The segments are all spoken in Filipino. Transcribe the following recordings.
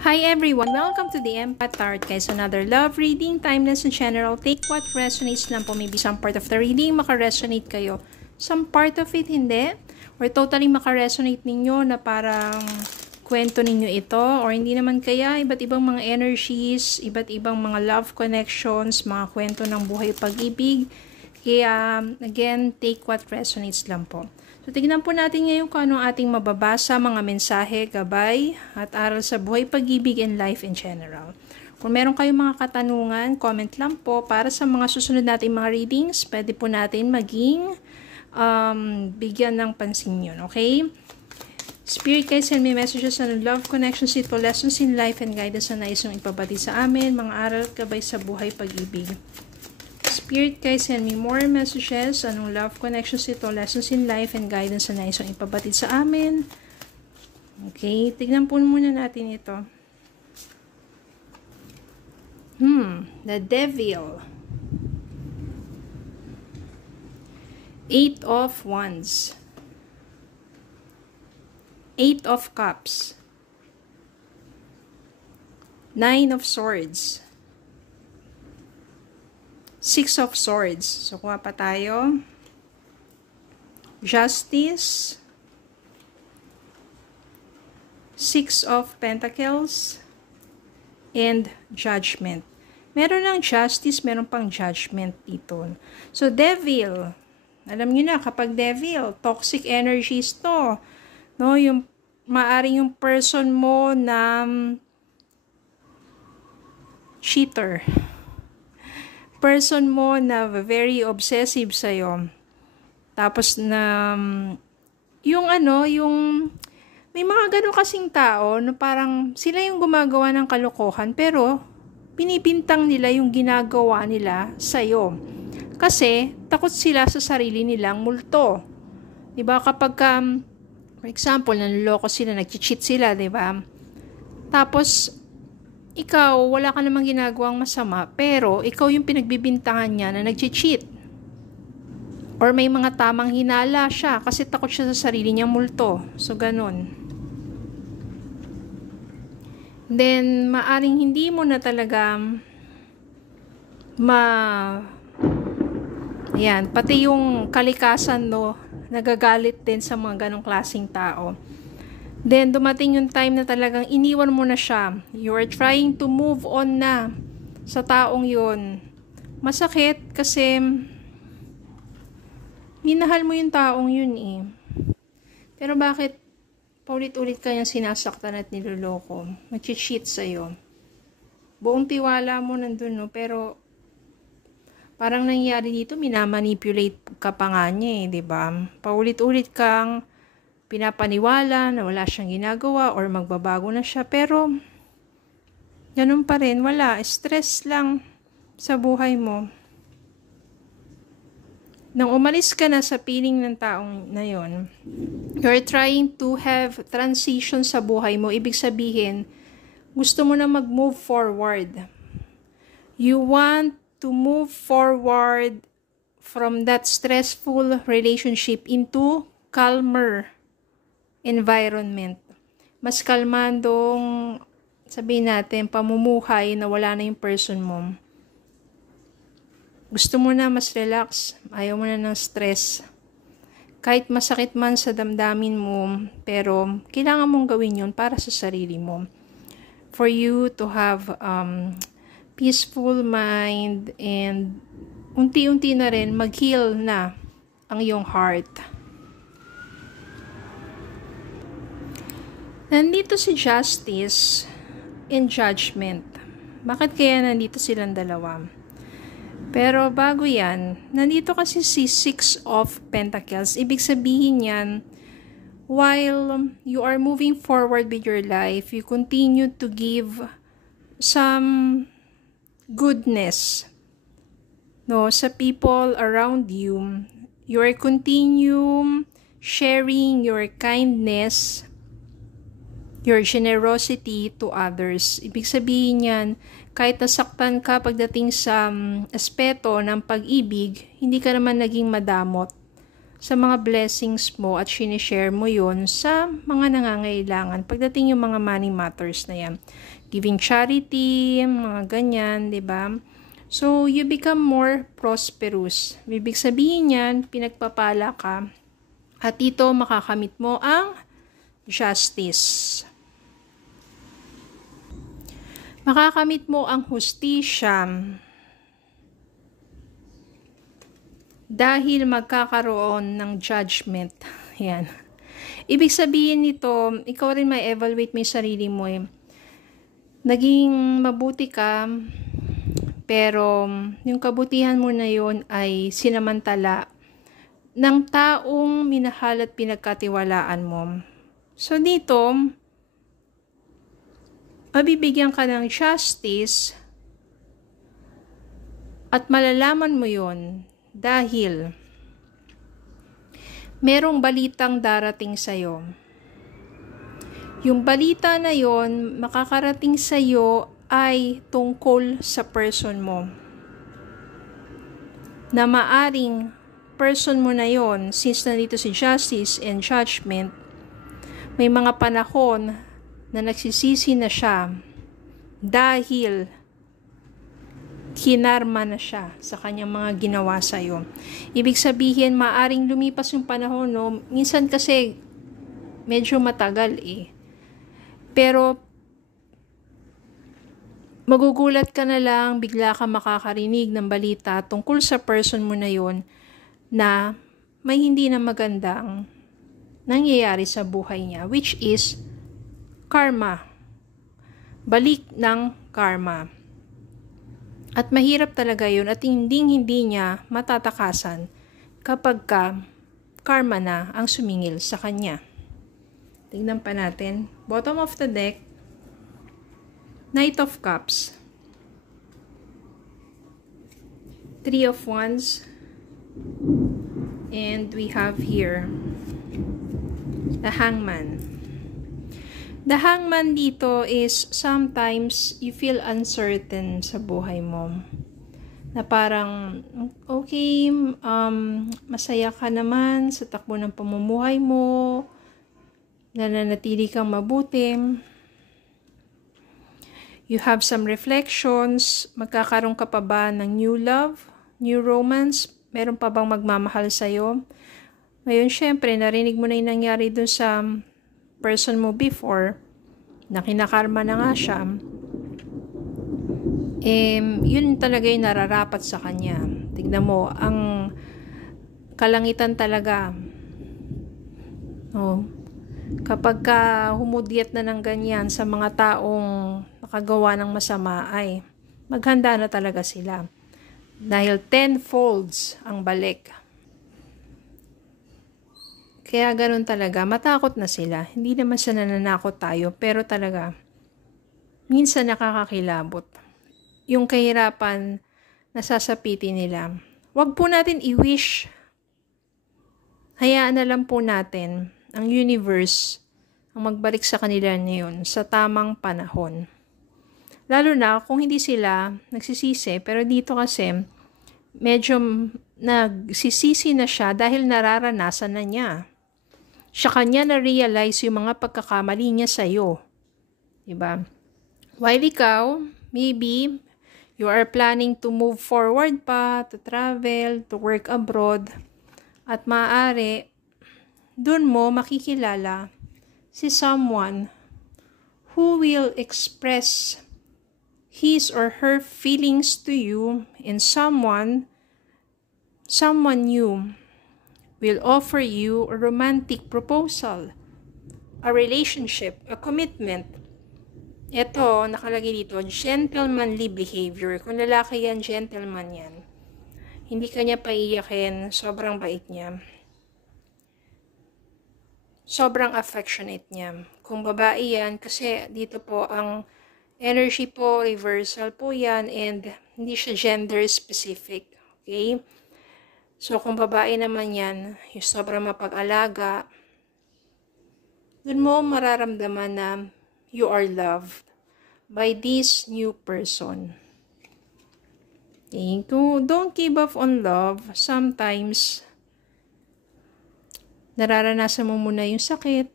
Hi everyone! Welcome to the Empath Tarot, guys. Another love reading, timeless and general. Take what resonates lang po. Maybe some part of the reading makaresonate kayo. Some part of it hindi. Or totally makaresonate ninyo na parang kwento ninyo ito. Or hindi naman kaya, iba't ibang mga energies, iba't ibang mga love connections, mga kwento ng buhay pag-ibig. Kaya, again, take what resonates lang po. So, tignan po natin ngayon kung anong ating mababasa, mga mensahe, gabay, at aral sa buhay, pag-ibig, and life in general. Kung meron kayong mga katanungan, comment lang po. Para sa mga susunod nating mga readings, pwede po natin maging bigyan ng pansin yun, okay? Spirit, guys, send me messages on love, connections, ito, lessons in life, and guidance na nais yung ipabati sa amin, mga aral at gabay sa buhay, pag-ibig. Spirit, guys, send me more messages. Anong love connections ito, lessons in life, and guidance na nais yung ipabatid sa amin. Okay, tignan po muna natin ito. The Devil. 8 of Wands. 8 of Cups. 9 of Swords. 6 of Swords. So, kuha pa tayo. Justice. 6 of Pentacles. And Judgment. Meron ng Justice, meron pang Judgment dito. So, Devil. Alam niyo na, kapag Devil, toxic energies to. No, yung maaring yung person mo na cheater. Person mo na very obsessive sa'yo. Tapos na, yung may mga ganun kasing tao na parang sila yung gumagawa ng kalokohan, pero pinipintang nila yung ginagawa nila sa'yo. Kasi, takot sila sa sarili nilang multo. Diba? Kapag, for example, nanloloko sila, nag-cheat sila, diba? Tapos, ikaw, wala ka namang ginagawang masama, pero ikaw yung pinagbibintangan niya na nag-cheat. Or may mga tamang hinala siya kasi takot siya sa sarili niyang multo. So, ganun. Then, maaring hindi mo na talaga yan, pati yung kalikasan, no, nagagalit din sa mga ganong klaseng tao. Then, dumating yung time na talagang iniwan mo na siya. You are trying to move on na sa taong yun. Masakit kasi minahal mo yung taong yun eh. Pero bakit paulit-ulit kanyang sinasaktan at niloloko? Mag-cheat sa'yo. Buong tiwala mo nandun, no? Pero parang nangyari dito, minamanipulate ka pa nga niya eh, diba? Paulit-ulit kang pinapaniwala na wala siyang ginagawa or magbabago na siya, pero ganun pa rin, wala, stress lang sa buhay mo. Nang umalis ka na sa piling ng taong na yon, you're trying to have transition sa buhay mo. Ibig sabihin, gusto mo na mag-move forward. You want to move forward from that stressful relationship into calmer environment. Mas kalmandong, sabihin natin, pamumuhay na wala na yung person mo. Gusto mo na mas relax, ayaw mo na ng stress. Kahit masakit man sa damdamin mo, pero kailangan mong gawin yun para sa sarili mo. For you to have peaceful mind and unti-unti na rin mag-heal na ang iyong heart. Nandito si Justice and Judgment. Bakit kaya nandito silang dalawa? Pero bago yan, nandito kasi si 6 of Pentacles. Ibig sabihin yan, while you are moving forward with your life, you continue to give some goodness, no, sa people around you. You are continue sharing your kindness, your generosity to others. Ibig sabihin yan, kahit nasaktan ka pagdating sa aspeto ng pag-ibig, hindi ka naman naging madamot. sa mga blessings mo at sinishare mo yun sa mga nangangailangan. Pagdating yung mga money matters na yan. Giving charity, mga ganyan, di ba? So, you become more prosperous. Ibig sabihin yan, pinagpapala ka. At ito, makakamit mo ang justice. Makakamit mo ang hustisya. Dahil magkakaroon ng judgment. Yan. Ibig sabihin nito, ikaw rin may evaluate mo yung sarili mo eh. Naging mabuti ka, pero yung kabutihan mo na yun ay sinamantala ng taong minahal at pinagkatiwalaan mo. So dito, mabibigyan ka ng justice at malalaman mo yun dahil merong balitang darating sa'yo. Yung balita na yon makakarating sa'yo ay tungkol sa person mo. Na maaring person mo na yon, since nandito si justice and judgment, may mga panahon na nagsisisi na siya dahil kinarma na siya sa kanyang mga ginawa sa'yo. Ibig sabihin, maaring lumipas yung panahon, no? Minsan kasi, medyo matagal eh. Pero, magugulat ka na lang, bigla ka makakarinig ng balita tungkol sa person mo na yon na may hindi na magandang nangyayari sa buhay niya, which is karma. Balik ng karma. At mahirap talaga yun at hindi niya matatakasan kapag karma na ang sumingil sa kanya. Tingnan pa natin. Bottom of the deck, Knight of Cups, Three of Wands, and we have here the Hangman. The Hangman dito is sometimes you feel uncertain sa buhay mo. Na parang, okay, masaya ka naman sa takbo ng pamumuhay mo, nananatili kang mabuti. You have some reflections, magkakaroon ka pa ba ng new love, new romance, meron pa bang magmamahal sa'yo? Ngayon, syempre, narinig mo na yung nangyari dun sa person mo before, na kinakarma na nga siya, yun talaga yung nararapat sa kanya. Tignan mo, ang kalangitan talaga, kapag humudyat na ng ganyan sa mga taong nakagawa ng masama, ay maghanda na talaga sila. Dahil 10 folds ang balik. Kaya ganun talaga, matakot na sila. Hindi naman siya nananakot tayo, pero talaga, minsan nakakakilabot. Yung kahirapan, nasasapitin nila. Huwag po natin i-wish. Hayaan na lang po natin ang universe ang magbalik sa kanila ngayon sa tamang panahon. Lalo na kung hindi sila nagsisisi, pero dito kasi, medyo nagsisisi na siya dahil nararanasan na niya. Siya kanya na-realize yung mga pagkakamali niya sa'yo. Diba? While ikaw, maybe, you are planning to move forward pa, to travel, to work abroad, at maaari, dun mo makikilala si someone who will express his or her feelings to you, and someone new will offer you a romantic proposal, a relationship, a commitment. Ito, nakalagay dito, gentlemanly behavior. Kung lalaki yan, gentleman yan. Hindi ka niya paiyakin, sobrang bait niya. Sobrang affectionate niya. Kung babae yan, kasi dito po ang energy po, reversal po yan, and hindi siya gender specific. Okay? So, kung babae naman yan, yung sobrang mapag-alaga, dun mo mararamdaman na you are loved by this new person. Okay? Don't give up on love. Sometimes, nararanasan mo muna yung sakit.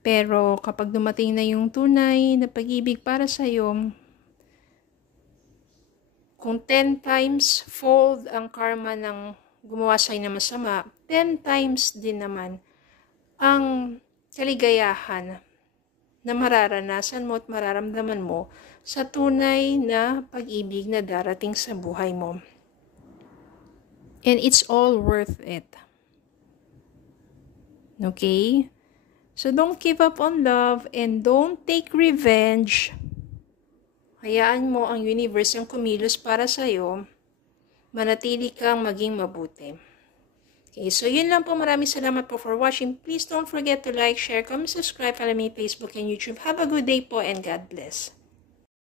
Pero kapag dumating na yung tunay na pag-ibig para sa'yo, kung 10 times fold ang karma ng gumawa sa'yo na masama, 10 times din naman ang kaligayahan na mararanasan mo at mararamdaman mo sa tunay na pag-ibig na darating sa buhay mo. And it's all worth it. Okay? So don't give up on love and don't take revenge. Hayaan mo ang universe yung kumilos para sa'yo. Manatili kang maging mabuti. Okay, so yun lang po. Maraming salamat po for watching. Please don't forget to like, share, comment, subscribe, follow me Facebook and YouTube. Have a good day po and God bless.